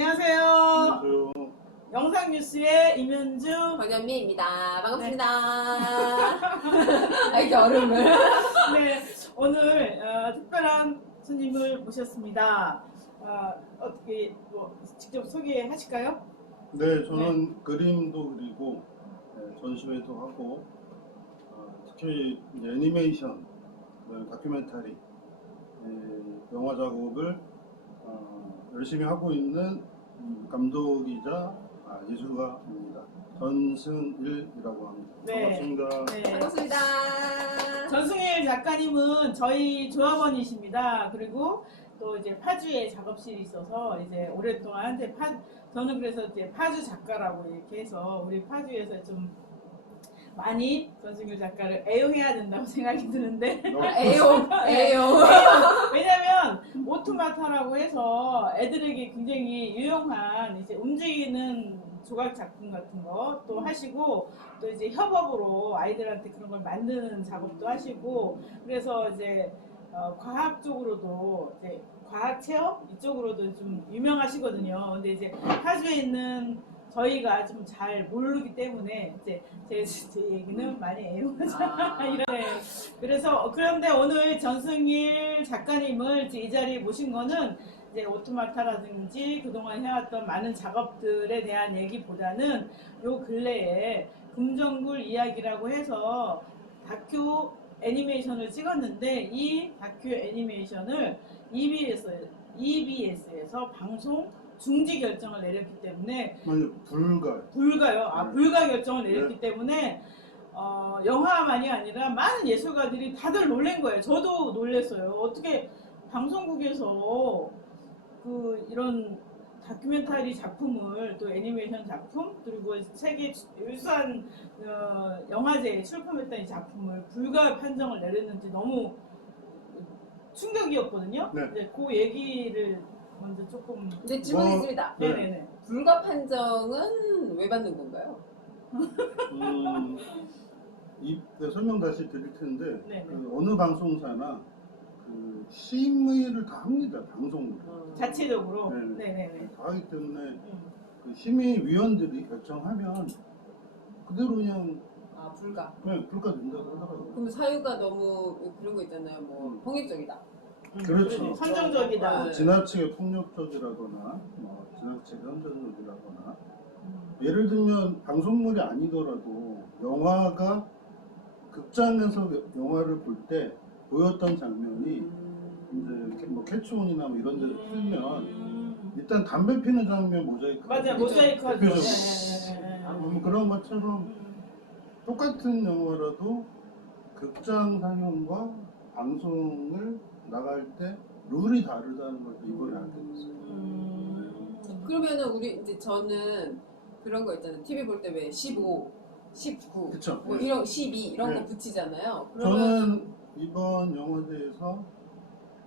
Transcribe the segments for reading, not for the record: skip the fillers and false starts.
안녕하세요. 안녕하세요. 영상뉴스의 임현주 권현미입니다. 반갑습니다. 이렇게 얼음을. 네, 오늘 특별한 손님을 모셨습니다. 어떻게 직접 소개하실까요? 네, 저는 그림도 그리고 전시회도 하고 특히 이제 애니메이션, 다큐멘터리, 영화 작업을 열심히 하고 있는 감독이자 예술가입니다. 전승일이라고 합니다. 네. 반갑습니다. 네. 반갑습니다. 전승일 작가님은 저희 조합원이십니다. 그리고 또 이제 파주에 작업실이 있어서 이제 오랫동안 저는 그래서 이제 파주 작가라고 이렇게 해서 우리 파주에서 좀 많이 전승일 작가를 애용해야 된다고 생각이 드는데 애용. 왜냐면 오토마타라고 해서 애들에게 굉장히 유용한 이제 움직이는 조각 작품 같은 거 또 하시고 또 이제 협업으로 아이들한테 그런 걸 만드는 작업도 하시고 그래서 이제 과학 쪽으로도 이제 과학 체험 이쪽으로도 좀 유명하시거든요. 근데 이제 파주에 있는 저희가 좀 잘 모르기 때문에 이제 제 얘기는 많이 애용하죠. 이런. 그래서 그런데 오늘 전승일 작가님을 이 자리에 모신 거는 이제 오토마타라든지 그동안 해왔던 많은 작업들에 대한 얘기보다는 요 근래에 금정굴 이야기라고 해서 다큐 애니메이션을 찍었는데 이 다큐 애니메이션을 EBS에서 방송 중지 결정을 내렸기 때문에 아니, 불가요. 불가 결정을 내렸기 때문에 영화만이 아니라 많은 예술가들이 다들 놀란 거예요. 저도 놀랐어요. 어떻게 방송국에서 이런 다큐멘터리 작품을 또 애니메이션 작품 그리고 세계 유수한 영화제에 출품했던 이 작품을 불가 판정을 내렸는지 너무 충격이었거든요. 네. 이제 그 얘기를 먼저 조금. 네, 질문이 있습니다. 네. 네네네. 불가 판정은 왜 받는 건가요? 설명 다시 드릴 텐데 네네. 어느 방송사나 심의를 다 합니다. 방송으로. 자체적으로. 네네. 네네네. 다 하기 때문에 그 심의위원들이 결정하면 그대로 그냥 불가. 불가된다고 하더라고요. 그럼 사유가 너무 그런 거 있잖아요. 뭐 폭력적이다. 그렇죠. 선정적이다. 네. 지나치게 폭력적이라거나 지나치게 선정적이라거나 예를 들면 방송물이 아니더라도 영화가 극장에서 영화를 볼 때 보였던 장면이 이제 뭐 캐치온이나 뭐 이런 데서 틀면 일단 담배 피는 장면 모자이크 맞아, 모자이크 하죠. 대표적으로. 네. 그런 것처럼 똑같은 영화라도 극장 상영과 방송을 나갈 때 룰이 다르다는 걸 이번에 알게 됐어요. 그러면은 저는 그런 거 있잖아요. TV 볼 때 왜 15, 19, 그쵸. 뭐 네. 이런 12 이런 네. 거 붙이잖아요. 저는 이번 영화제에서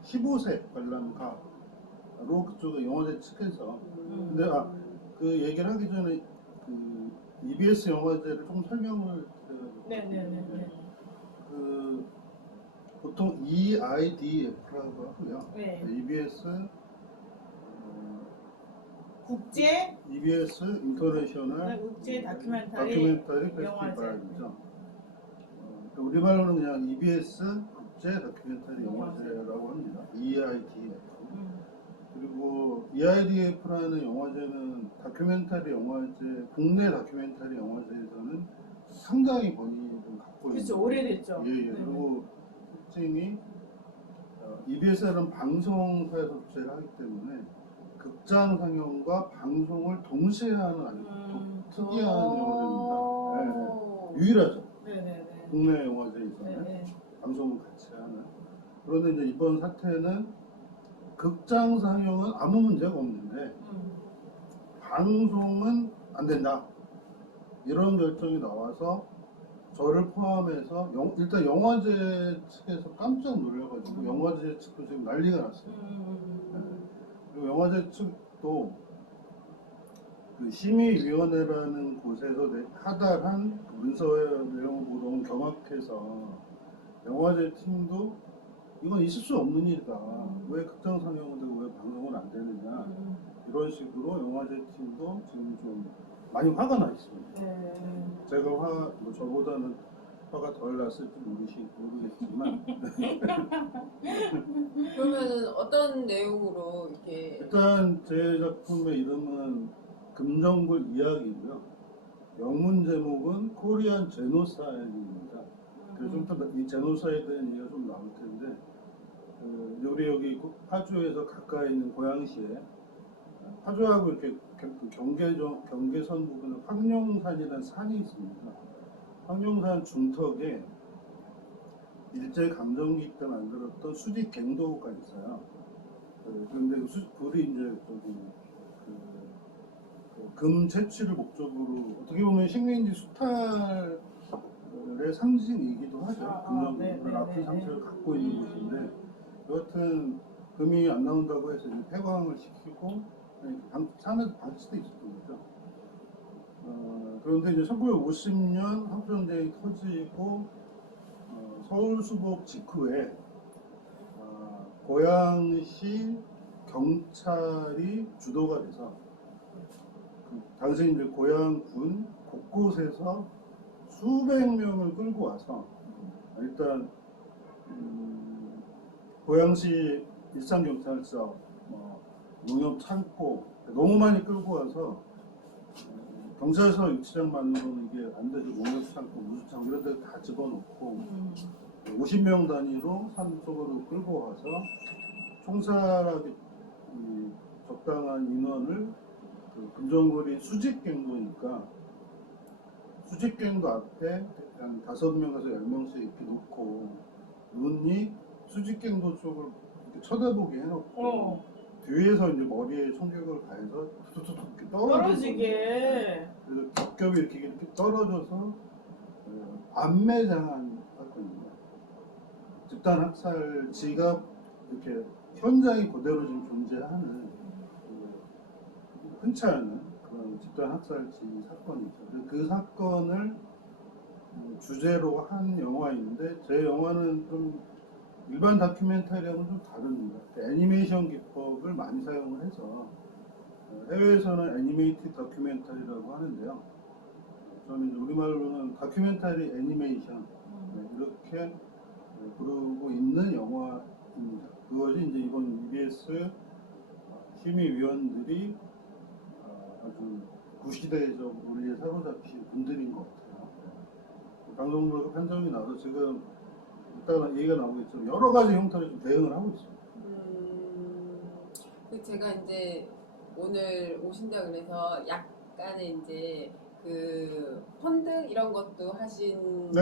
15세 관람가로 그쪽에 영화제 측에서 근데 그 얘기를 하기 전에 EBS 영화제를 좀 설명을 드려요. 네네네. 보통 EIDF라고 하고요. 네. EBS 국제 EBS 인터내셔널 국제 다큐멘터리 페스티벌이죠. 우리말로는 그냥 EBS 국제 다큐멘터리 영화제라고 합니다. EIDF. 그리고 EIDF라는 영화제는 다큐멘터리 영화제, 국내 다큐멘터리 영화제에서는 상당히 권위를 갖고 있는. 그렇죠. 오래됐죠. 예. 그리고 특징이 EBS는 방송사에서 주최를 하기 때문에 극장 상영과 방송을 동시에 하는 아주 특이한 영화제입니다. 네. 유일하죠. 네네네. 국내 영화제에서는 네네. 방송을 같이 하는. 그런데 이제 이번 사태는 극장 상영은 아무 문제가 없는데 방송은 안 된다. 이런 결정이 나와서 저를 포함해서 일단 영화제 측에서 깜짝 놀라가지고 영화제 측도 지금 난리가 났어요. 그리고 영화제 측도 그 심의위원회라는 곳에서 하달한 문서의 내용을 보고 경악해서 영화제 팀도 이건 있을 수 없는 일이다. 왜 극장 상영을 되고 왜 방송을 안 되느냐 이런 식으로 영화제 팀도 지금 좀 많이 화가 나 있습니다. 네. 제가 뭐 저보다는 화가 덜 났을지 모르겠지만 그러면은 어떤 내용으로 이렇게 일단 제 작품의 이름은 금정굴 이야기고요. 영문 제목은 코리안 제노사이드입니다. 그래서 좀 더 이 제노사이드에 얘기가 좀 나올 텐데 우리 여기 파주에서 가까이 있는 고양시에 파주하고 이렇게 경계선 부분에 황룡산이라는 산이 있습니다. 황룡산 중턱에 일제 강점기 때 만들었던 수직 갱도가 있어요. 그런데 그리 이제 저기 금 채취를 목적으로 어떻게 보면 식민지 수탈의 상징이기도 하죠. 금정은 아픈 상처를 갖고 있는 곳인데 여하튼 금이 안 나온다고 해서 이제 폐광을 시키고 산에서 방치돼 있었던 거죠. 그런데 이제 1950년 한국전쟁이 터지고 서울수복 직후에 고양시 경찰이 주도가 돼서 당시 이제 고양군 곳곳에서 수백 명을 끌고 와서 일단 고양시 일산경찰서, 농협창고 너무 많이 끌고 와서 경찰서 유치장만으로는 이게 안 되죠. 농협창고, 무수창고 이런 데 다 집어넣고 50명 단위로 산속으로 끌고 와서 총살하기 적당한 인원을 금정거리 수직갱도니까 수직갱도 앞에 한 5명에서 10명씩 이렇게 놓고 눈이 수직갱도 쪽을 이렇게 쳐다보게 해놓고 뒤에서 이제 머리에 총격을 가해서 툭툭툭 이렇게 떨어지게. 그래서 겹겹이 이렇게 떨어져서 안매장한 사건입니다. 집단 학살지가 이렇게 현장이 그대로 지금 존재하는 흔치 않은 그런 집단 학살지 사건이죠. 그 사건을 주제로 한 영화인데 제 영화는 좀 일반 다큐멘터리하고는 좀 다릅니다. 애니메이션 기법을 많이 사용을 해서 해외에서는 애니메이티드 다큐멘터리라고 하는데요. 저는 이제 우리말로는 다큐멘터리 애니메이션 이렇게 부르고 있는 영화입니다. 그것이 이제 이번 EBS 심의위원들이 아주 구시대적 논리에 사로잡힌 분들인 것 같아요. 방송국에서 판정이 나서 지금 이따가 얘기가 나오겠지만 여러 가지 형태로 좀 대응을 하고 있습니다. 제가 이제 오늘 오신다 그래서 약간의 이제 그 펀드 이런 것도 하셨고 네.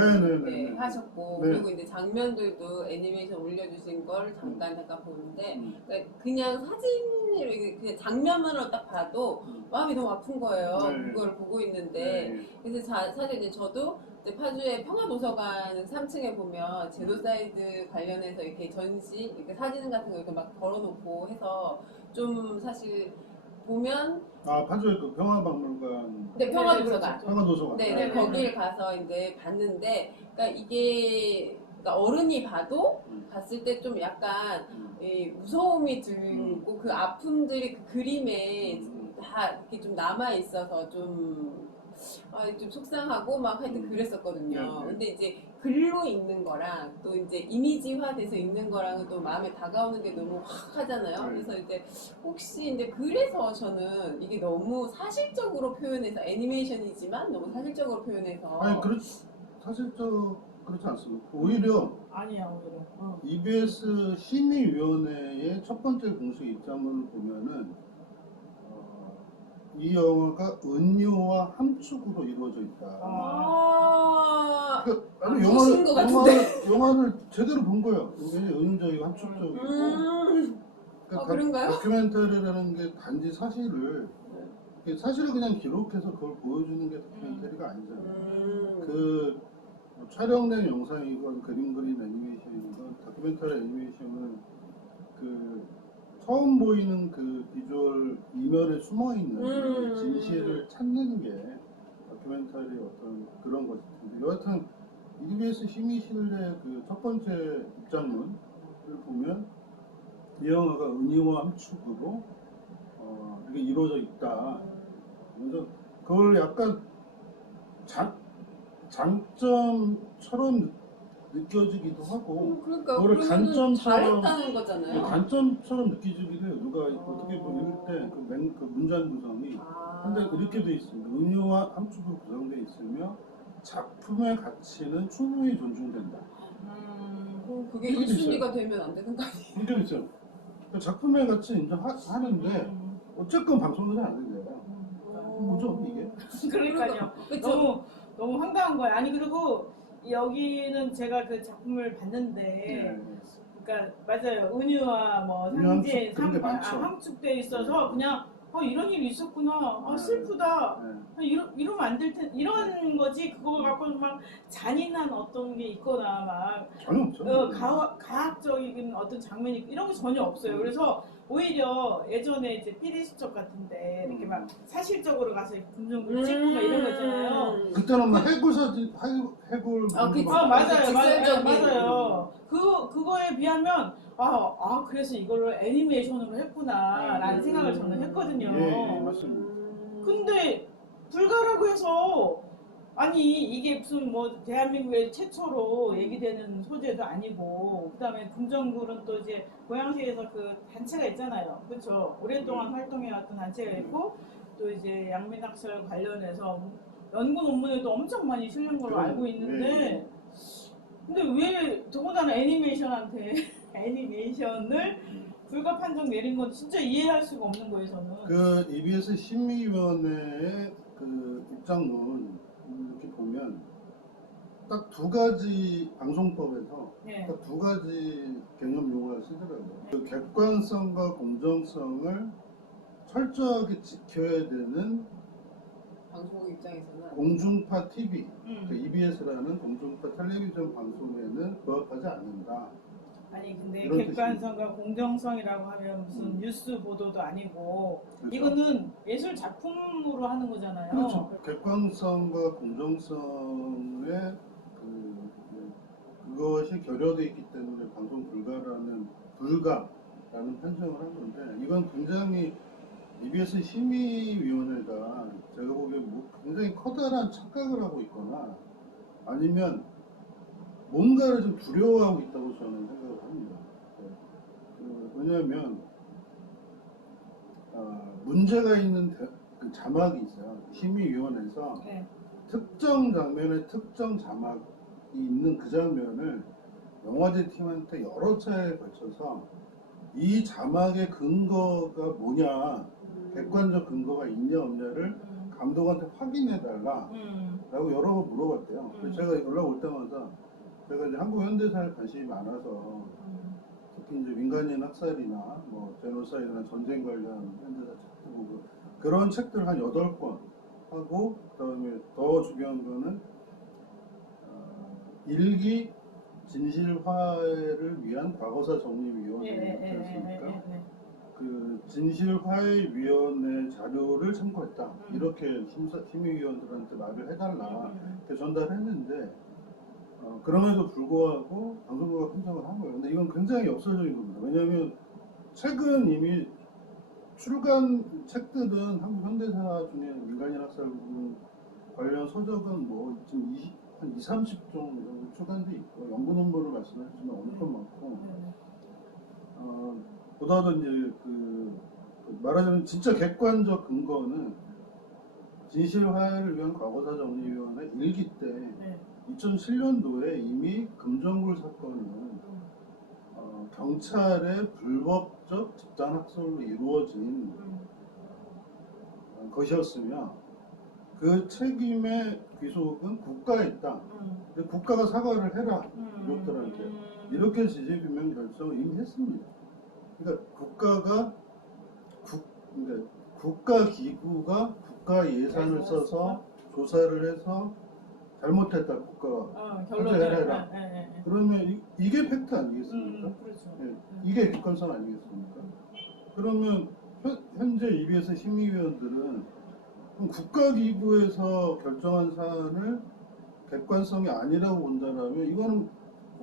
그리고 이제 장면들도 애니메이션 올려주신 걸 잠깐 보는데 그러니까 그냥 사진을 그냥 장면만으로 딱 봐도 마음이 너무 아픈 거예요. 그걸 보고 있는데 그래서 사실 이제 저도 이제 파주의 평화도서관 3층에 보면 제노사이드 관련해서 이렇게 전시, 이렇게 사진 같은 거 이렇게 막 걸어놓고 해서 좀 사실 보면 파주의 그 평화박물관. 네, 평화도서관. 평화도서관. 네, 거길 가서 이제 봤는데, 그러니까 이게 그러니까 어른이 봐도 봤을 때 좀 약간 무서움이 들고 그 아픔들이 그 그림에 다 이렇게 좀 남아 있어서 좀 속상하고 막 하여튼 그랬었거든요. 근데 이제 글로 읽는 거랑 또 이제 이미지화 돼서 읽는 거랑은 또 마음에 다가오는 게 너무 확 하잖아요. 그래서 이제 혹시 이제 그래서 저는 이게 너무 사실적으로 표현해서 애니메이션이지만 너무 사실적으로 표현해서 아니 그렇지 않습니다. 오히려 아니야, 오히려. EBS 심의위원회의 첫 번째 공식 입장문을 보면은 이 영화가 은유와 함축으로 이루어져 있다. 아니 보신 것 같은데. 영화를 제대로 본 거예요. 굉장히 은유적이고 함축적이고. 그런가요? 다큐멘터리라는 게 단지 사실을 그냥 기록해서 그걸 보여주는 게 다큐멘터리가 아니잖아요. 그 촬영된 영상이건 그림 그린 애니메이션이건 다큐멘터리 애니메이션은 그 처음 보이는 그 비주얼 이면에 숨어 있는 진실을 찾는 게 다큐멘터리 어떤 그런 것일 텐데 여하튼 EBS 심의실의 그 첫 번째 입장문을 보면 이 영화가 은유와 함축으로 이게 이루어져 있다. 그래서 그걸 약간 장점처럼 느껴지기도 하고 그러니까 그거를 그러면은 단점처럼 잘했다는 거잖아요. 단점처럼 느끼지기도 해요. 누가 어떻게 보면 읽을 때그 문장 구성이 근데 이렇게 돼 있습니다. 은유와 함축으로 구성되어 있으며 작품의 가치는 충분히 존중된다. 그게 이렇게 돼 1순위가 되면 안 되는 거 아니에요? 이렇게 있어요. 그 작품의 가치 인정하는데 어쨌건 방송은 잘 안 된대요. 뭐죠 이게? 그러니까요. 그쵸? 너무 황당한 거예요. 아니 그리고 여기는 제가 그 작품을 네. 봤는데, 그러니까 맞아요. 은유와 뭐 은유, 상제, 함축 그런 게 많죠. 함축돼 있어서 그냥 이런 일이 있었구나. 네. 슬프다. 네. 이러면 안 될 텐데 이런 거지. 그거 갖고 막 잔인한 어떤 게 있거나 막 전혀 없죠. 가학적인 어떤 장면이 이런 거 전혀 없어요. 그래서 오히려 예전에 이제 PD 수첩 같은데 이렇게 막 사실적으로 가서 금전을 찍고 막 이런 거 있잖아요. 그때는 뭐 해골 사진, 해골. 그치. 맞아요, 직설적인. 맞아요. 그거에 비하면 그래서 이걸로 애니메이션으로 했구나라는 생각을 저는 했거든요. 예, 맞습니다. 근데 불가라고 해서 아니 이게 무슨 뭐 대한민국의 최초로 얘기되는 소재도 아니고 그다음에 금정굴은 또 이제 고양시에서 그 단체가 있잖아요. 그렇죠. 오랫동안 활동해왔던 단체가 있고 또 이제 양민학설 관련해서 연구 논문에도 엄청 많이 실린 걸로 알고 있는데 근데 왜 더군다나 애니메이션을 불가 판정 내린 건 진짜 이해할 수가 없는 거예요 저는. 그 EBS 심의위원회의 그 입장문 이렇게 보면 딱 두 가지 방송법에서 네. 딱 두 가지 개념 용어를 쓰더라고요. 그 객관성과 공정성을 철저하게 지켜야 되는 방송 입장에서는 공중파 TV, 그 EBS라는 공중파 텔레비전 방송에는 부합하지 않는다. 아니 근데 이런 객관성과 공정성이라고 하면 무슨 뉴스 보도도 아니고 그렇죠. 이거는 예술 작품으로 하는 거잖아요. 그렇죠. 객관성과 공정성의 그것이 결여되어 있기 때문에 방송 불가라는 판정을 한 건데 이건 굉장히 EBS 심의위원회가 제가 보기엔 뭐 굉장히 커다란 착각을 하고 있거나 아니면 뭔가를 좀 두려워하고 있다고 저는 생각을 합니다. 왜냐하면 문제가 있는 그 자막이 있어요. 심의위원회에서 네. 특정 장면에 특정 자막이 있는 그 장면을 영화제 팀한테 여러 차례에 걸쳐서 이 자막의 근거가 뭐냐, 객관적 근거가 있냐 없냐를 감독한테 확인해달라 라고 여러 번 물어봤대요. 그래서 제가 연락 올 때마다 제가 이제 한국 현대사에 관심이 많아서 특히 이제 민간인 학살이나 뭐 제노사이드나 전쟁 관련 현대사 책도 보고 그런 책들 한 8권 하고 그다음에 더 중요한 거는 일기 진실화해를 위한 과거사 정리위원회 있었습니까? 그 진실화해위원회 자료를 참고했다. 이렇게 심의위원들한테 말을 해달라. 이렇게 전달했는데 그럼에도 불구하고 방송국가 판정을 한 거예요. 근데 이건 굉장히 역설적인 겁니다. 왜냐하면 최근 이미 출간 책들은 한국 현대사 중에 민간인 학살 부분 관련 서적은 뭐 지금 한 30종 정도 출간돼 있고 연구 논문을 말씀하셨지만 엄청 많고 보다도 이제 말하자면 진짜 객관적 근거는 진실화해를 위한 과거사 정리위원회 일기 때 2007년도에 이미 금정굴 사건은 경찰의 불법적 집단학살로 이루어진 것이었으며 그 책임의 귀속은 국가에 있다. 국가가 사과를 해라 유족들한테 이렇게 지지비명 결정을 이미 했습니다. 그러니까 국가 기구가 국가 예산을 써서 조사를 해서 잘못했다 국가가 결정해라. 그러면 이게 팩트 아니겠습니까? 그렇죠. 이게 객관성 아니겠습니까? 그러면 현재 EBS 심의위원들은 국가기구에서 결정한 사안을 객관성이 아니라고 본다면 이거는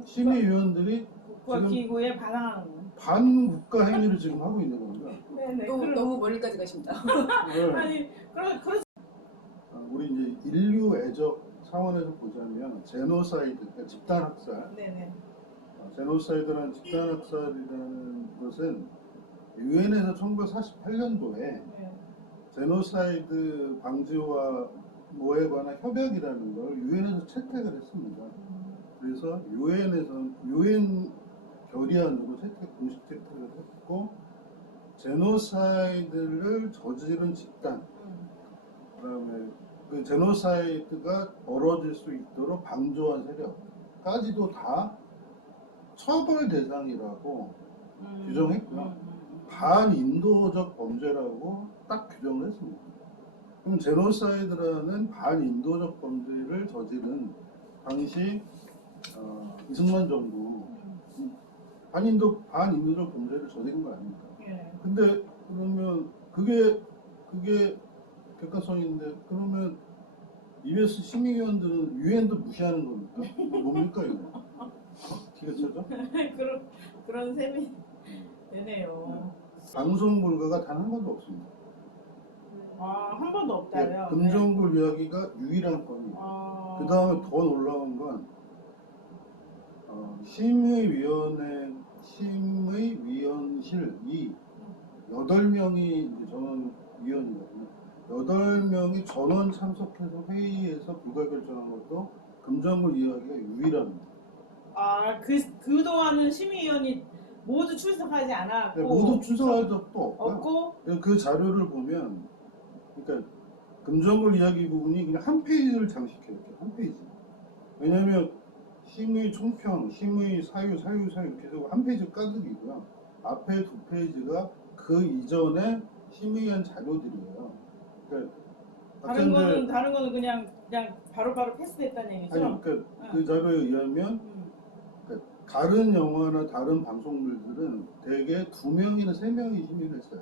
심의위원들이 국가기구에 반항하는 거예요. 반국가 행위를 지금 하고 있는 겁니다. 네네. 너무 멀리까지 가십니다. 네. 아니 그런 우리 이제 인류 애적 차원에서 보자면 제노사이드, 그러니까 집단 학살. 네네. 제노사이드라는 집단 학살이라는 것은 유엔에서 1948년도에 네. 제노사이드 방지와 뭐에 관한 협약이라는 걸 유엔에서 채택을 했습니다. 그래서 유엔 결의안으로 공식 채택을 했고 제노사이드를 저지른 집단, 그다음에 그 제노사이드가 벌어질 수 있도록 방조한 세력까지도 다 처벌 대상이라고 규정했고요. 반인도적 범죄라고 딱 규정을 했습니다. 그럼 제노사이드라는 반인도적 범죄를 저지른 당시 이승만 정부 반인도적 범죄를 저지른 거 아닙니까? 네. 근데 그러면 그게 객관성인데 그러면 EBS 심의위원들은 유엔도 무시하는 겁니까? 뭡니까 이거? 지겠죠? 그런 셈이 되네요. 방송 불가가 단 한 번도 없습니다. 한 번도 없다요. 금정굴 이야기가 유일한 건이에요. 그 다음에 더 놀라운 건 심의위원실이 8명이 이제 전원 위원이거든요. 8명이 전원 참석해서 회의에서 불가 결정한 것도 금정굴 이야기가 유일합니다. 그동안은 심의위원이 모두 출석하지 않았고 모두 출석할 적도 없고요. 없고 그 자료를 보면 그러니까 금정굴 이야기 부분이 그냥 한 페이지를 장식해요. 이렇게 한 페이지. 왜냐하면 심의 총평, 심의 사유 이렇게 해서 한 페이지 가득이고요. 앞에 2페이지가 그 이전에 심의한 자료들이에요. 그러니까 다른 거는 그냥 바로바로 패스됐다는 얘기죠. 아니 그러니까 그 자료에 의하면 그러니까 다른 영화나 다른 방송들은 대개 2명이나 3명이 심의를 했어요.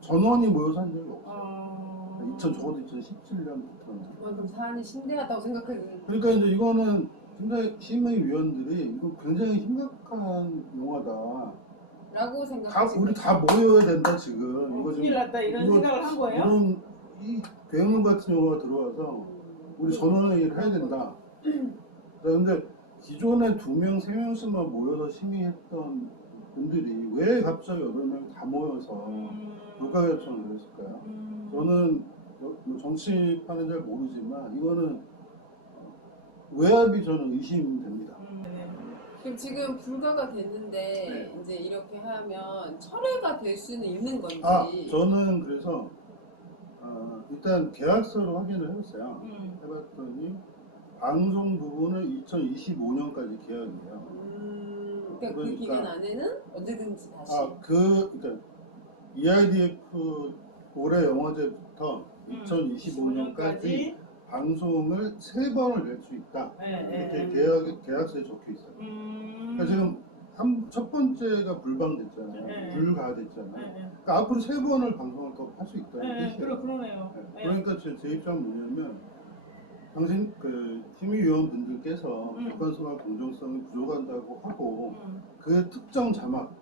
전원이 모여서 한 적이 없어요. 적어도 2017년부터는. 그럼 사안이 심대하다고 생각해요. 그러니까 이제 이거는 심의위원들이 이거 굉장히 심각한 영화다. 라고 생각하시고 우리 다 모여야 된다 지금. 이거 큰일 났다 이런 생각을 한 거예요? 이런 이 괴물 같은 영화가 들어와서 우리 전원회의를 해야 된다. 그런데 기존에 2명, 3명씩만 모여서 심의했던 분들이 왜 갑자기 8명이 다 모여서 불가결정을 했을까요? 저는 뭐 정치판은 잘 모르지만 이거는 외압이 저는 의심됩니다. 그럼 지금 불가가 됐는데 이제 이렇게 하면 철회가 될 수는 있는 건지. 저는 그래서 일단 계약서를 확인을 해봤어요. 해봤더니 방송 부분은 2025년까지 계약이에요. 그러니까 그 기간 안에는 언제든지 다시. 그러니까 EIDF 올해 영화제부터 2025년까지 방송을 3번을 낼 수 있다. 이렇게 계약서에 적혀 있어요. 그러니까 지금 첫 번째가 불방됐잖아요. 불가됐잖아요. 그러니까 앞으로 3번을 방송을 더 할 수 있다는 뜻이에요. 그러네요. 그러니까 제 입장은 뭐냐면 당신 심의위원분들께서 객관성과 공정성이 부족한다고 하고 그 특정 자막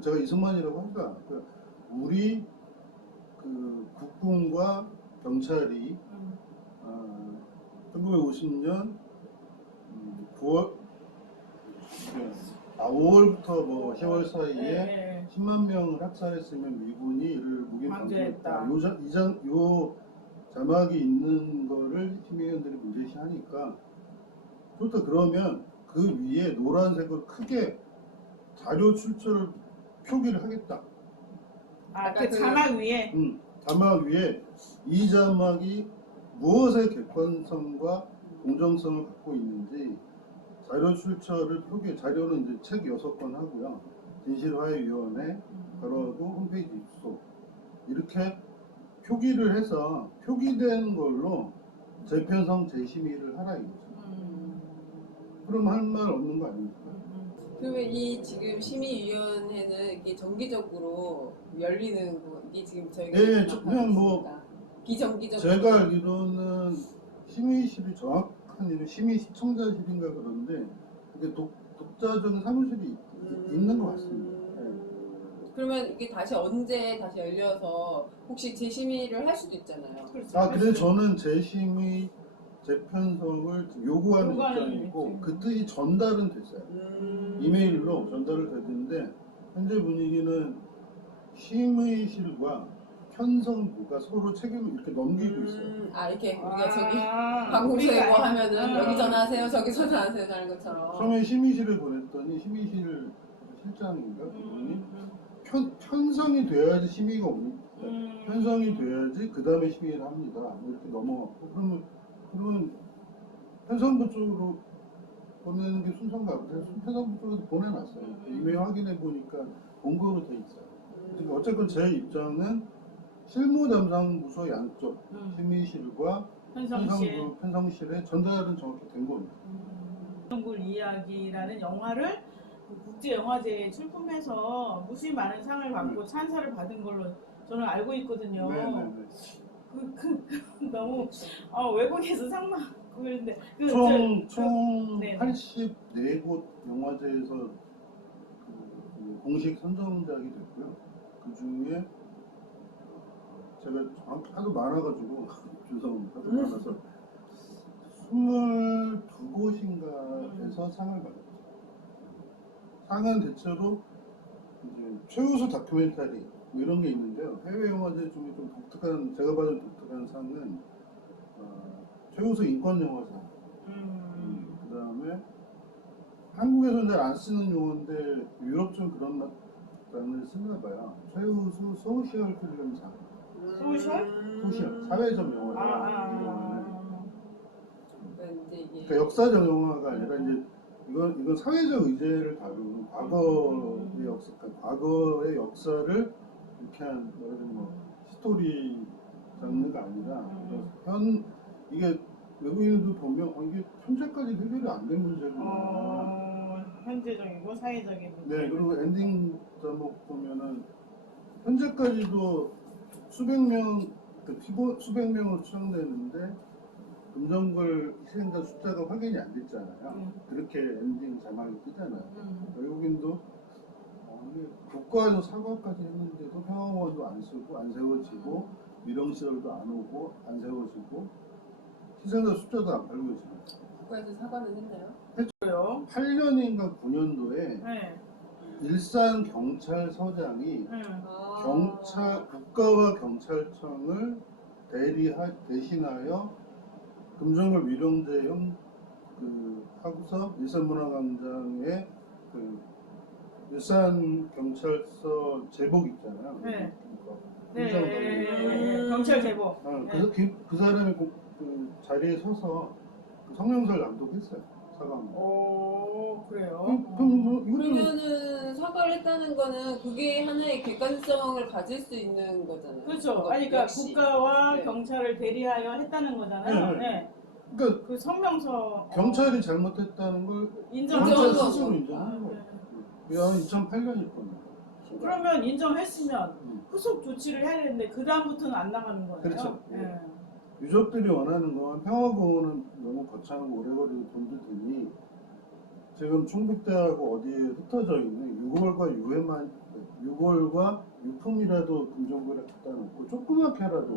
제가 이승만이라고 하지도 않았고요. 우리 그 국군과 경찰이 1950년 5월부터 뭐 10월 사이에 10만 명을 학살했으면 미군이 이를 무기를 방조했다. 요 자막이 있는 거를 심의위원들이 문제시하니까 좋다. 그러면 그 위에 노란색으로 크게 자료 출처를 표기를 하겠다. 그 자막 위에? 자막 위에 이 자막이 무엇의 객관성과 공정성을 갖고 있는지 자료 출처를 자료는 이제 책 6권 하고요. 진실화해위원회, 바로하고 홈페이지 입소 이렇게 표기를 해서 표기된 걸로 재편성 재심의를 하라 이거죠. 그럼 할 말 없는 거 아닙니까? 그러면 이 지금 심의위원회는 이게 정기적으로 열리는 거 이게 지금 저희가 그냥 뭐 비정기적으로 제가 알기로는 심의실이 정확한 이름 심의 시청자실인가 그런데 이게 독자적인 사무실이 있는 것 같습니다. 그러면 이게 언제 다시 열려서 혹시 재심의를 할 수도 있잖아요. 그렇죠. 아, 그래서 저는 재심의 재편성을 요구하는 입장이고 그 뜻이 전달은 됐어요. 이메일로 전달을 됐는데 현재 분위기는 심의실과 편성부가 서로 책임을 이렇게 넘기고 있어요. 아 이렇게 우리가 저기 아, 방송에 뭐 우리가 하면은 여기 전화하세요 저기 전화하세요 하는 것처럼. 처음에 심의실에 보냈더니 심의실 실장인가 그분이 편성이 돼야지 심의가 옵니다. 편성이 돼야지 그 다음에 심의를 합니다. 뭐 이렇게 넘어갔고 그러면 편성부 쪽으로 보내는 게 순서인가 보다. 편성부 쪽에서 보내놨어요. 이메일 확인해 보니까 본거로 돼 있어요. 그러니까 어쨌든 제 입장은 실무담당부서 양쪽 심의실과 편성실에 전달은 정확히 된 겁니다. 동굴 이야기라는 영화를 국제영화제에 출품해서 무수히 많은 상을 받고 찬사를 받은 걸로 저는 알고 있거든요. 네네네. 너무 외국에서 상 받고 그랬는데 총 네네. 84곳 영화제에서 공식 선정작이 됐고요. 그 중에 제가 정확히 하도 많아가지고 죄송합니다. 하도 많아서 22곳인가에서 상을 받았죠. 상은 대체로 이제 최우수 다큐멘터리 뭐 이런 게 있는데요. 해외 영화제 중에 좀 독특한, 제가 받은 독특한 상은 최우수 인권 영화상. 그 다음에 한국에서는 잘 안 쓰는 용어인데 유럽 좀 그런 단어를 쓰나 봐요. 최우수 소셜 필름상. 소셜 사회적 영화상. 그러니까 역사적 영화가 아니라 이제 이건 사회적 의제를 다루는 과거의 역사를 이렇게 한 스토리 장르가 아니라 이게 외국인들도 보면 이게 현재까지 해결이 안 된 문제구나. 현재적이고 사회적인 문제. 네, 그리고 엔딩 제목 보면은 현재까지도 수백 명으로 추정되는데 금정글 희생자 숫자가 확인이 안 됐잖아요. 그렇게 엔딩 자막이 뜨잖아요. 외국인도 국가에서 사과까지 했는데도 평화원도 안 쓰고 안 세워지고 미령시설도 안 오고 안 세워지고 희생자 숫자도 안 밝혀지고. 국가에서 사과는 했나요? 했죠. 8년인가 9년도에 네. 일산 경찰서장이 국가와 경찰청을 대신하여 금정글 미령제 하고서 일산문화광장에 일산 경찰서 제복 있잖아요. 네. 네. 경찰 제복. 그래서 그 사람이 그 자리에 서서 성명서를 낭독했어요. 사과문. 오, 그래요? 그러면은 사과를 했다는 거는 그게 하나의 객관성을 가질 수 있는 거잖아요. 그렇죠. 그러니까 역시. 국가와 네. 경찰을 대리하여 했다는 거잖아요. 네. 그러니까 그 성명서 경찰이 잘못했다는 걸 인정한 경찰 거죠. 스스로 인정한 거예요. 2008년일 겁니다. 그러면 인정했으면 후속 조치를 해야 되는데 그 다음부터는 안 나가는 거예요. 그렇죠. 네. 유족들이 원하는 건 평화공원은 너무 거창하고 오래 걸리고 돈도 드니 지금 충북대하고 어디에 흩어져 있는 6월과 유품이라도 금정구에 갖다 놓고 조그맣게라도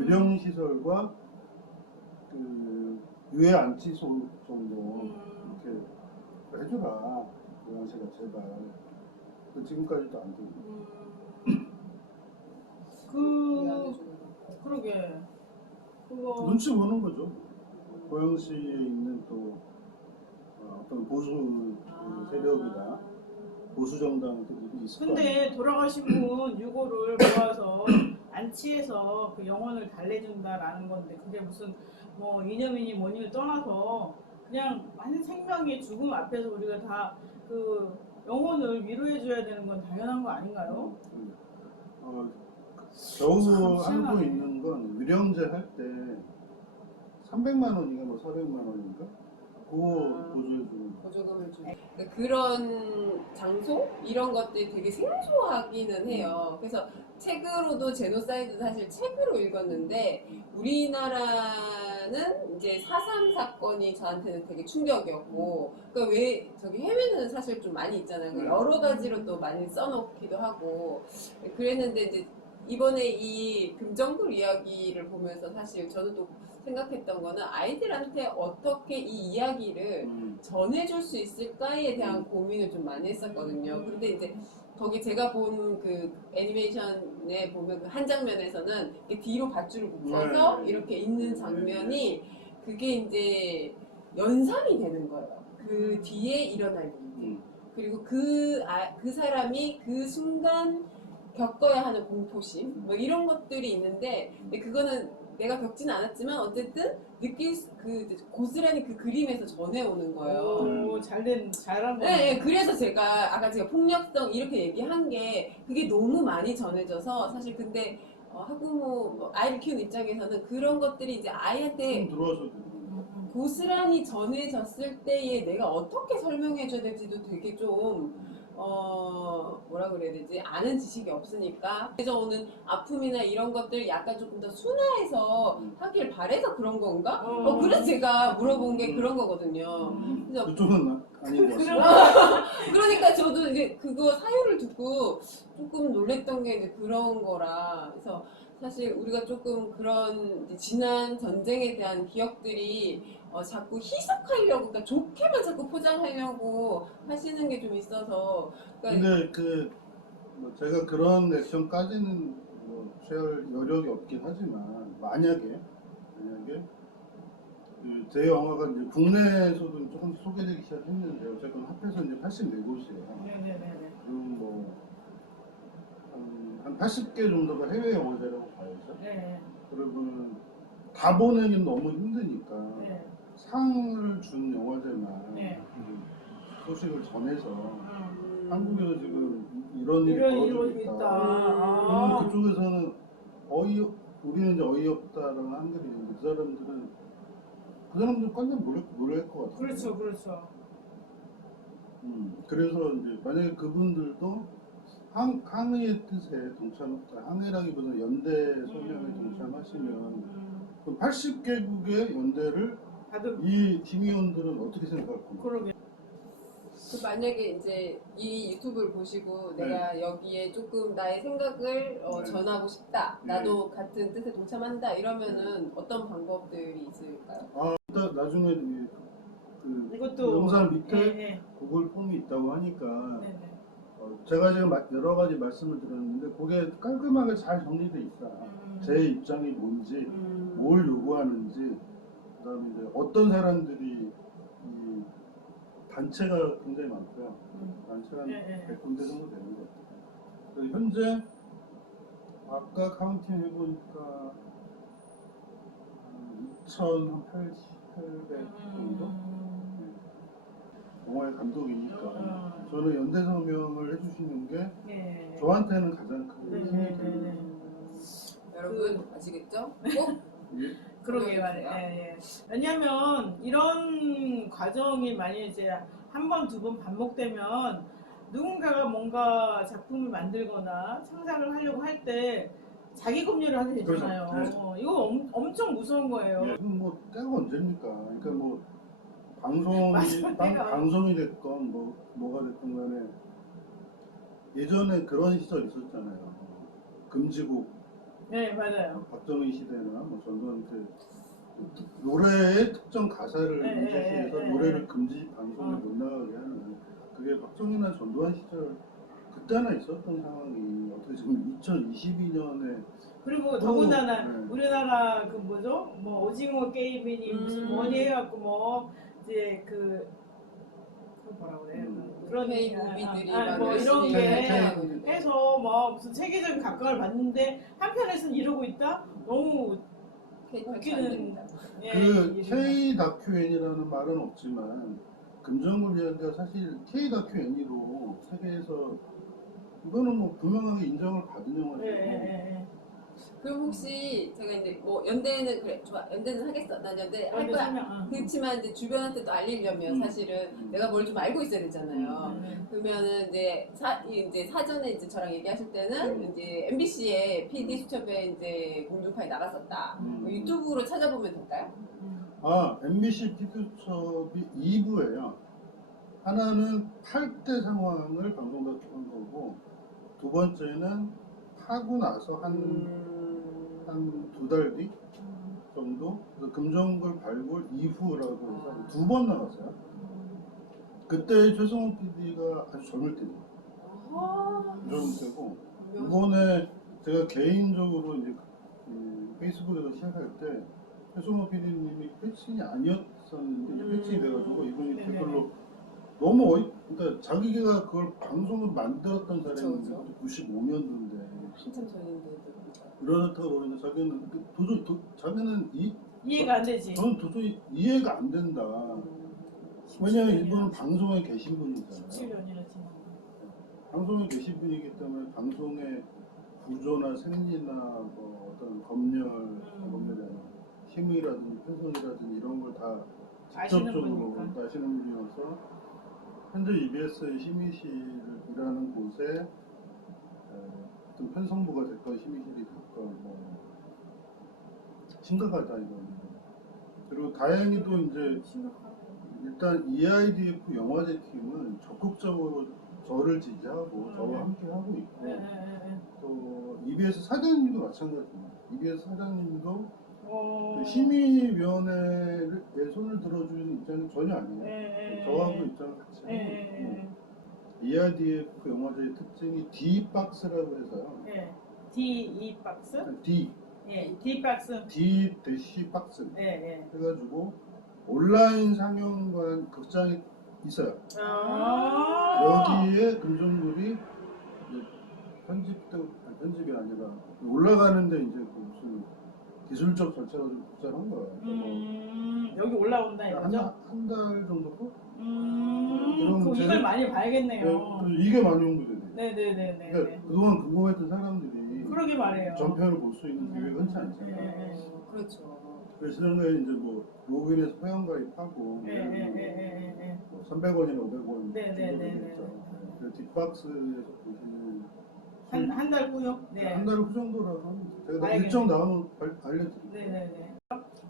유령시설과 그 유해 안치소 정도 이렇게 해줘라. 고양시가 제발. 지금까지도 안 되고. 그러게. 그거 눈치 보는 거죠. 고양시에 있는 또 어떤 보수 세력이다. 보수 정당들이 있을 거예요. 근데 돌아가신 분 유고를 모아서 안치해서 그 영혼을 달래준다라는 건데 그게 무슨 뭐 이념이니 뭐니를 떠나서 그냥 한 생명의 죽음 앞에서 우리가 다 그 영혼을 위로해줘야 되는 건 당연한 거 아닌가요? 겨우 하고 있는 건 유령제 할 때 300만 원인가 뭐 400만 원인가 그거 보조해주는. 보조금을 주는 그러니까 그런 장소 이런 것들이 되게 생소하기는 해요. 그래서 책으로도 제노사이드 사실 책으로 읽었는데 우리나라는 이제 4.3 사건이 저한테는 되게 충격이었고 그러니까 왜 저기 해외는 사실 좀 많이 있잖아요. 여러 가지로 또 많이 써놓기도 하고 그랬는데 이제 이번에 이 금정굴 이야기를 보면서 사실 저는 또 생각했던 거는 아이들한테 어떻게 이 이야기를 전해줄 수 있을까에 대한 고민을 좀 많이 했었거든요. 근데 이제 거기 제가 본 그 애니메이션에 보면 그 한 장면에서는 이렇게 뒤로 밧줄을 묶어서 이렇게 있는 장면이 그게 이제 연상이 되는 거예요. 그 뒤에 일어날 일. 그리고 그 사람이 그 순간 겪어야 하는 공포심 뭐 이런 것들이 있는데 근데 그거는 내가 겪지는 않았지만 어쨌든 느낄 그 고스란히 그 그림에서 전해오는 거예요. 오, 잘한 거. 네, 그래서 제가 아까 제가 폭력성 이렇게 얘기한 게 그게 너무 많이 전해져서 사실 근데 학부모 뭐 아이를 키우는 입장에서는 그런 것들이 이제 아이한테 들어와서 고스란히 전해졌을 때에 내가 어떻게 설명해줘야 될지도 되게 좀 뭐라 그래야 되지? 아는 지식이 없으니까 그래서 오는 아픔이나 이런 것들 약간 조금 더 순화해서 하길 바래서 그런 건가? 그래서 제가 물어본 게 그런 거거든요. 그래서 그쪽은 아닌 것 같습니다. 그러니까 저도 이제 그거 사유를 듣고 조금 놀랬던 게 이제 그런 거라 그래서 사실 우리가 조금 그런 이제 지난 전쟁에 대한 기억들이 자꾸 희석하려고, 그러니까 좋게만 자꾸 포장하려고 하시는 게 좀 있어서. 그러니까 근데 뭐 제가 그런 액션까지는 뭐 취할 여력이 없긴 하지만 만약에 제 영화가 이제 국내에서도 조금 소개되기 시작했는데 어쨌든 합해서 이제 84곳이에요. 네네네. 그럼 뭐 한 80개 정도가 해외 영화제라고 봐야죠. 네. 그러면 다 보내긴 너무 힘드니까 네. 상을 준 영화제만 네. 소식을 전해서 음. 한국에서 지금 이런 일이 이런 벌어지고 일이 있다. 있다. 그러면 그쪽에서는 우리는 이제 어이없다라는 한글이 있는데 그 사람들 완전 놀랄 것 같아요. 그렇죠, 그렇죠. 그래서 이제 만약에 그분들도 항의의 뜻에 항의라기보다는 연대 소명에 동참하시면 그럼 80개국의 연대를 다들 이 팀위원들은 어떻게 생각할 겁니까? 그러게. 그 만약에 이제 이 유튜브를 보시고 내가 여기에 조금 나의 생각을 전하고 싶다. 나도 같은 뜻에 동참한다. 이러면은 어떤 방법들이 있을까요? 일단 나중에 그 이것도 영상 밑에 네, 구글 폼이 있다고 하니까 네. 네네. 제가 지금 여러 가지 말씀을 드렸는데 그게 깔끔하게 잘 정리돼 있어요. 제 입장이 뭔지, 뭘 요구하는지, 그다음에 이제 어떤 사람들이 이 단체가 굉장히 많고요. 단체가 한 100군데 정도 되는 것 같아요. 현재 아까 카운팅 해보니까 2,800 정도? 영화의 감독이니까 저는 연대서명을 해주시는 게 네. 저한테는 가장 큰 힘이 되는 여러분 아시겠죠? 꼭 그러게 말이에요. 예. 왜냐면 이런 과정이 만약에 이제 한 번, 두 번 반복되면 누군가가 뭔가 작품을 만들거나 창작을 하려고 할 때 자기 검열을 하게 되잖아요. 그렇죠. 이거 엄청 무서운 거예요. 뭐 때가 언제입니까? 그러니까 뭐 맞아, 때가. 방송이 됐건 뭐가 됐건 간에 예전에 그런 시절 있었잖아요. 금지곡. 네, 맞아요. 박정희 시대나 뭐 전두환 노래의 특정 가사를 문제시해서 노래를 금지 방송에 못 나가게 하는 그게 박정희나 전두환 시절 그때나 있었던 상황이 어떻게 지금 2022년에 그리고 더군다나 네. 우리나라 그 뭐죠? 뭐 오징어 게임이니 무슨 뭐니 해갖고 뭐 이제 그 뭐라고 그래? 그런 K-무비들이 뭐 이런 게 K-무비들. 해서 뭐 무슨 세계적인 각광을 받는데 한편에서는 이러고 있다? 너무 웃기는 그 K 다큐엔이라는 말은 없지만 금정굴 이야기가 사실 K 다큐엔이로 세계에서 이거는 뭐 분명하게 인정을 받은 영화죠. 그럼 혹시 제가 이제 뭐 연대는 그래 좋아 연대는 하겠어 난 연대 할 거야 그렇지만 이제 주변한테 또 알리려면 사실은 내가 뭘 좀 알고 있어야 되잖아요. 그러면은 이제 사전에 이제 저랑 얘기하실 때는 이제 MBC의 PD 수첩에 이제 공중파에 나갔었다. 뭐 유튜브로 찾아보면 될까요? MBC 피드첩이 2부예요. 하나는 탈 때 상황을 방송국에서 한 거고, 두 번째는 하고 나서 한 두 달 뒤 정도? 그래서 금정글 발굴 이후라고 해서 두 번 나왔어요. 그때 최성원 PD가 아주 젊을 때죠. 젊을 때고, 이번에 제가 개인적으로 이제 페이스북에서 시작할 때 최성원 PD님이 패친이 아니었었는데 이제 패친이 돼가지고 이분이 댓글로 너무 그러니까 자기가 그걸 방송을 만들었던 사람인데 95년도인데 한참 전인데 그렇다고 그러는데 자기는 도저히 자기는 이해가 안 되지. 저는 도저히 이해가 안 된다. 왜냐하면 이분은 방송에 계신 분이잖아요. 17년이나 지난. 방송에 계신 분이기 때문에 방송의 구조나 생리나 뭐 어떤 검열이 아니라 심의라든지 편성이라든지 이런 걸 다 직접적으로 아시는 분이어서 현재 EBS의 심의실을 일하는 곳에 어떤 편성부가 됐건 심의실이 됐건 뭐 심각하다 이거는. 그리고 다행히도 이제 일단 EIDF 영화제 팀은 적극적으로 저를 지지하고 저와 함께 하고 있고 또 EBS 사장님도 마찬가지입니다. EBS 사장님도 그 심의위원회에 손을 들어주는 입장은 전혀 아니에요. 저하고 입장을 같이 하고 있고 EIDF 영화제의 특징이 D박스라고 해서요. D-박스? D D-박스. D-박스 해가지고 온라인 상영관 극장이 있어요. 여기에 금정글이 편집이 아니라 올라가는데 이제 무슨 기술적 절차가 좀 복잡한 거예요. 여기 올라온다 이거죠? 한 달 정도? 그럼 이걸 많이 봐야겠네요. 이게 많이 홍보돼요. 네네네네. 그러니까 그동안 궁금했던 사람들이 그러게 말해요. 전편을 볼 수 있는 기회가 흔치 않잖아요. 그렇죠. 그래서 지난번에 이제 뭐 로그인해서 회원가입하고 뭐 300원이나 500원 정도 그 뒷박스에서 보시는 한 달 후요? 한 달 후 정도라고 합니다. 제가 일정 나오면 알려드릴게요. 네네네.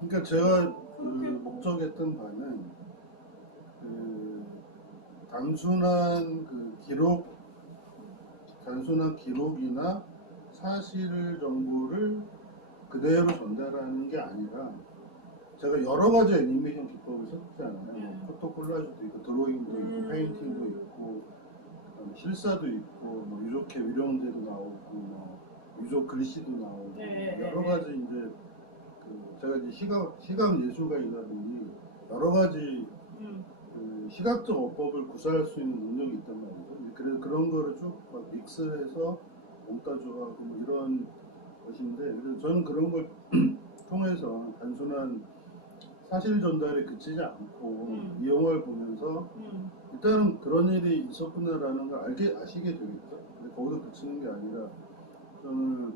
그러니까 제가 목적했던 바는 단순한 기록이나 사실 정보를 그대로 전달하는 게 아니라 제가 여러 가지 애니메이션 기법을 썼잖아요. 포토 콜라주도 있고 드로잉도 있고 페인팅도 있고 실사도 있고 뭐 유족회 위령제도 나오고 뭐 유족 글씨도 나오고 여러 가지 이제 제가 이제 시각 예술가이다 보니 여러 가지 시각적 어법을 구사할 수 있는 능력이 있단 말이죠. 그래서 그런 거를 쭉 막 믹스해서 몽타주하고 뭐 이런 것인데 그래서 저는 그런 걸 통해서 단순한 사실 전달에 그치지 않고 이 영화를 보면서 일단은 그런 일이 있었구나라는 걸 아시게 되겠죠. 근데 거기서 그치는 게 아니라 저는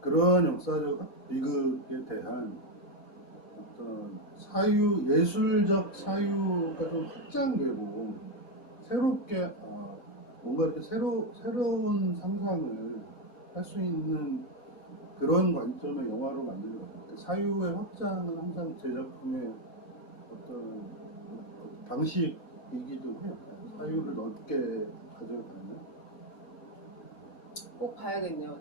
그러한 역사적 비극에 대한 어떤 예술적 사유가 좀 확장되고 새롭게 뭔가 이렇게 새로운 상상을 할 수 있는 그런 관점의 영화로 만들려고 합니다. 사유의 확장은 항상 제 작품의 어떤 방식이기도 해요. 사유를 넓게 가져가는. 꼭 봐야겠네요.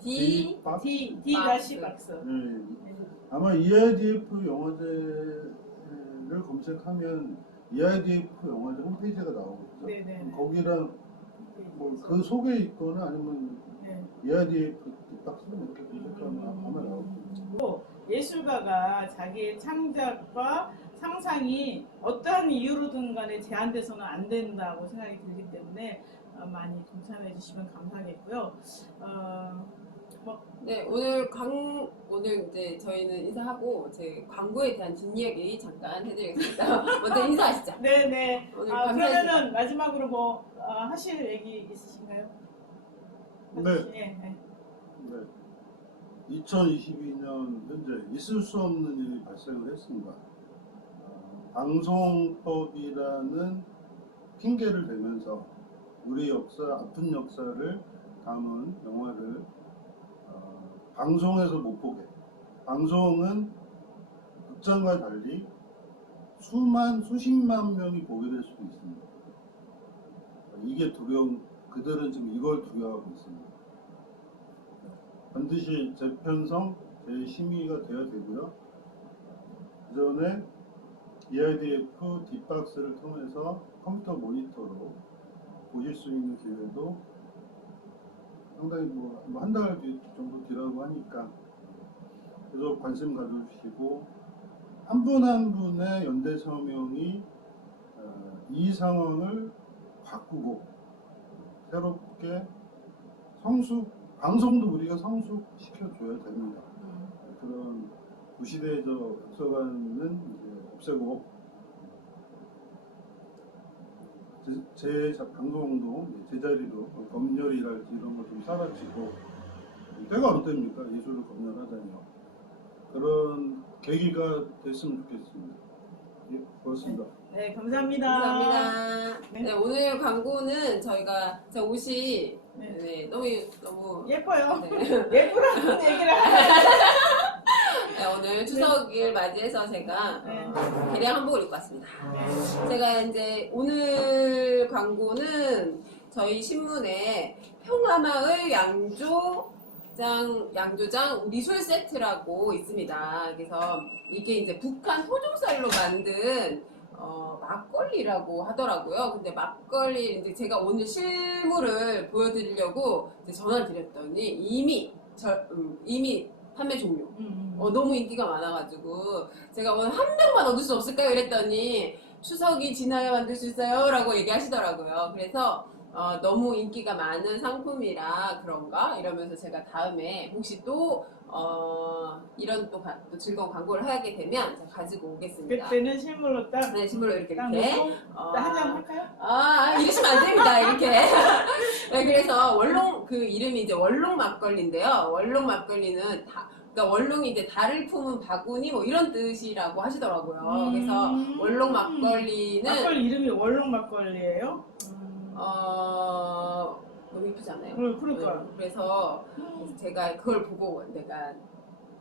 D-박스. 아마 EIDF 영화제를 검색하면 EIDF 영화제 홈페이지가 나오거든요. 거기랑 뭐 그 속에 있거나 아니면 EIDF 뒷박스 이렇게 검색하면 아마 나오거든요. 예술가가 자기의 창작과 상상이 어떠한 이유로든 간에 제한돼서는 안 된다고 생각이 들기 때문에 많이 동참해 주시면 감사하겠고요. 네, 오늘 이제 저희는 인사하고 제 광고에 대한 뒷이야기 잠깐 해드리겠습니다. 먼저 인사하시죠. 네네. 오늘 그러면은 마지막으로 뭐 하실 얘기 있으신가요? 네. 네. 2022년 현재 있을 수 없는 일이 발생을 했습니다. 방송법이라는 핑계를 대면서 우리 역사, 아픈 역사를 담은 영화를 방송에서 못 보게. 방송은 극장과 달리 수십만 명이 보게 될 수도 있습니다. 이게 그들은 지금 이걸 두려워하고 있습니다. 반드시 재편성, 재심의가 되어야 되고요. 그전에 EIDF 딥박스를 통해서 컴퓨터 모니터로 보실 수 있는 기회도 상당히 한 달 정도 뒤라고 하니까 계속 관심 가져주시고 한 분 한 분의 연대 서명이 이 상황을 바꾸고 새롭게 방송도 우리가 성숙시켜줘야 됩니다. 그런 구시대적 역사관은 이제 없애고 제 방송도 제자리로 검열이랄지 이런 거 좀 사라지고 때가 어느 때입니까? 예술을 검열하다니요. 그런 계기가 됐으면 좋겠습니다. 예, 고맙습니다. 네, 감사합니다. 감사합니다. 네. 네, 오늘 광고는 제 옷이 네. 네, 너무 예뻐요. 네. 예쁘라는 얘기를 하면 네, 오늘 추석을 맞이해서 제가 네. 개량 한복을 입고 왔습니다. 네. 제가 이제 오늘 광고는 저희 신문에 평화마을 양조장 미술 세트라고 있습니다. 그래서 이게 이제 북한 토종쌀로 만든 막걸리라고 하더라고요. 근데 막걸리 이제 제가 오늘 실물을 보여드리려고 이제 전화를 드렸더니 이미 판매 종료. 너무 인기가 많아가지고 제가 오늘 한 명만 얻을 수 없을까요? 이랬더니 추석이 지나야 만들 수 있어요 라고 얘기하시더라고요. 그래서 너무 인기가 많은 상품이라 그런가 이러면서 제가 다음에 혹시 또 이런 또 즐거운 광고를 하게 되면 제가 가지고 오겠습니다. 그때는 실물로 딱 네, 실물로 이렇게 한잔 할까요? 이러시면 안 됩니다. 이렇게. 네, 그래서 그 이름이 이제 원롱 막걸리인데요. 원롱 막걸리는 그러니까 원롱이 이제 달을 품은 바구니 뭐 이런 뜻이라고 하시더라고요. 그래서 원롱 막걸리는 막걸리 이름이 원롱 막걸리예요? 너무 이쁘지 않아요? 그러니까. 네, 그래서 제가 그걸 보고 내가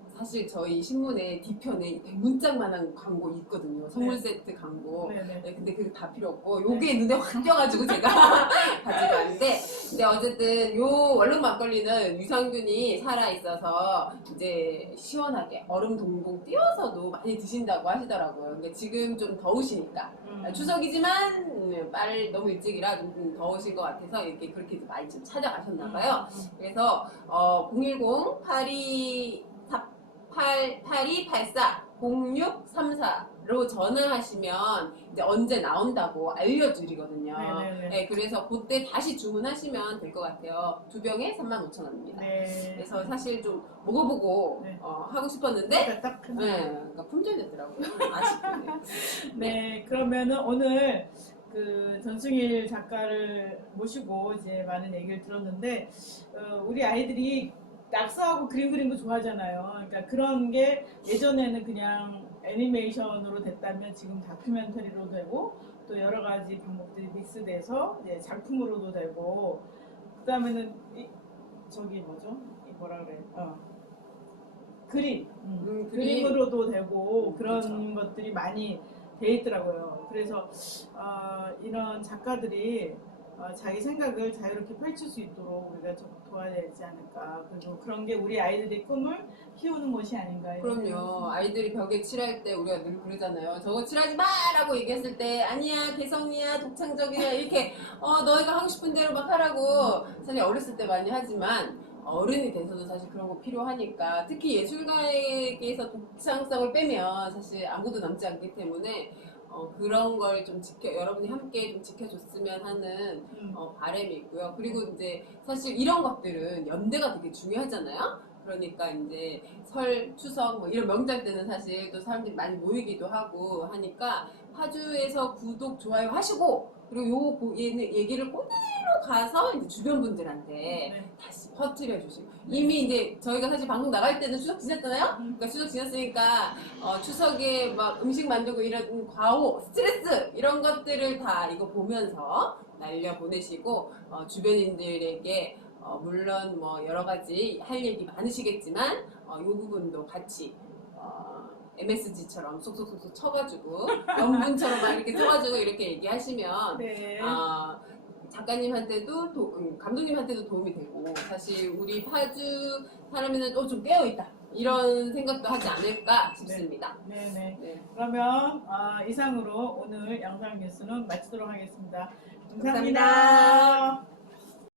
사실 저희 신문에 뒤편에 문짝만한 광고 있거든요. 선물 세트 광고. 네네. 네, 근데 그게 다 필요 없고 요게 눈에 확 띄어가지고 제가 가지고 왔는데 근데 어쨌든 요 원룸 막걸리는 유산균이 살아있어서 이제 시원하게 얼음 동동 띄어서도 많이 드신다고 하시더라고요. 근데 지금 좀 더우시니까 추석이지만 빨 너무 일찍이라 좀 더우신 것 같아서 이렇게 그렇게 많이 좀 찾아가셨나봐요. 그래서 010-8284-0634로 전화하시면 이제 언제 나온다고 알려드리거든요. 네네네. 네, 그래서 그때 다시 주문하시면 될 것 같아요. 2병에 35,000원입니다. 네. 그래서 사실 좀 먹어보고 네. 하고 싶었는데 딱 그러니까 품절됐더라고요. 아쉽네요. 네, 그러면은 오늘 그 전승일 작가를 모시고 이제 많은 얘기를 들었는데 우리 아이들이 낙서하고 그림 그리는 거 좋아하잖아요. 그러니까 그런 게 예전에는 그냥 애니메이션으로 됐다면 지금 다큐멘터리로 되고 또 여러 가지 방법들이 믹스돼서 이제 작품으로도 되고 그다음에는 저기 뭐죠? 뭐라 그래? 그림. 그림으로도 되고 그런 그렇죠. 것들이 많이 돼 있더라고요. 그래서 이런 작가들이 자기 생각을 자유롭게 펼칠 수 있도록 우리가 좀 도와야 되지 않을까. 그리고 그런 게 우리 아이들의 꿈을 키우는 것이 아닌가. 그럼요. 아이들이 벽에 칠할 때 우리가 늘 그러잖아요. 저거 칠하지 마라고 얘기했을 때 아니야, 개성이야, 독창적이야 이렇게 너희가 하고 싶은 대로 막 하라고 사실 어렸을 때 많이 하지만 어른이 돼서도 사실 그런 거 필요하니까 특히 예술가에게서 독창성을 빼면 사실 아무도 남지 않기 때문에 그런 걸 좀 여러분이 함께 좀 지켜줬으면 하는 바람이 있고요. 그리고 이제 사실 이런 것들은 연대가 되게 중요하잖아요. 그러니까 이제 설, 추석 뭐 이런 명절 때는 사실 또 사람들이 많이 모이기도 하고 하니까 파주에서 구독, 좋아요 하시고 그리고 얘기를 그대로 가서 이제 주변 분들한테 네. 다시 퍼뜨려 주시고 이미 이제 저희가 사실 방송 나갈 때는 추석 지났잖아요. 그러니까 추석 지났으니까 추석에 막 음식 만들고 이런 과오, 스트레스 이런 것들을 다 이거 보면서 날려 보내시고 주변인들에게 물론 뭐 여러 가지 할 얘기 많으시겠지만 이 부분도 같이 MSG처럼 쏙쏙쏙쏙 쳐가지고 연분처럼 막 이렇게 쳐가지고 이렇게 얘기하시면 네. 작가님한테도 감독님한테도 도움이 되고 사실 우리 파주 사람들은 좀 깨어있다 이런 생각도 하지 않을까 싶습니다. 네네. 네. 그러면 이상으로 오늘 영상 뉴스는 마치도록 하겠습니다. 감사합니다. 감사합니다.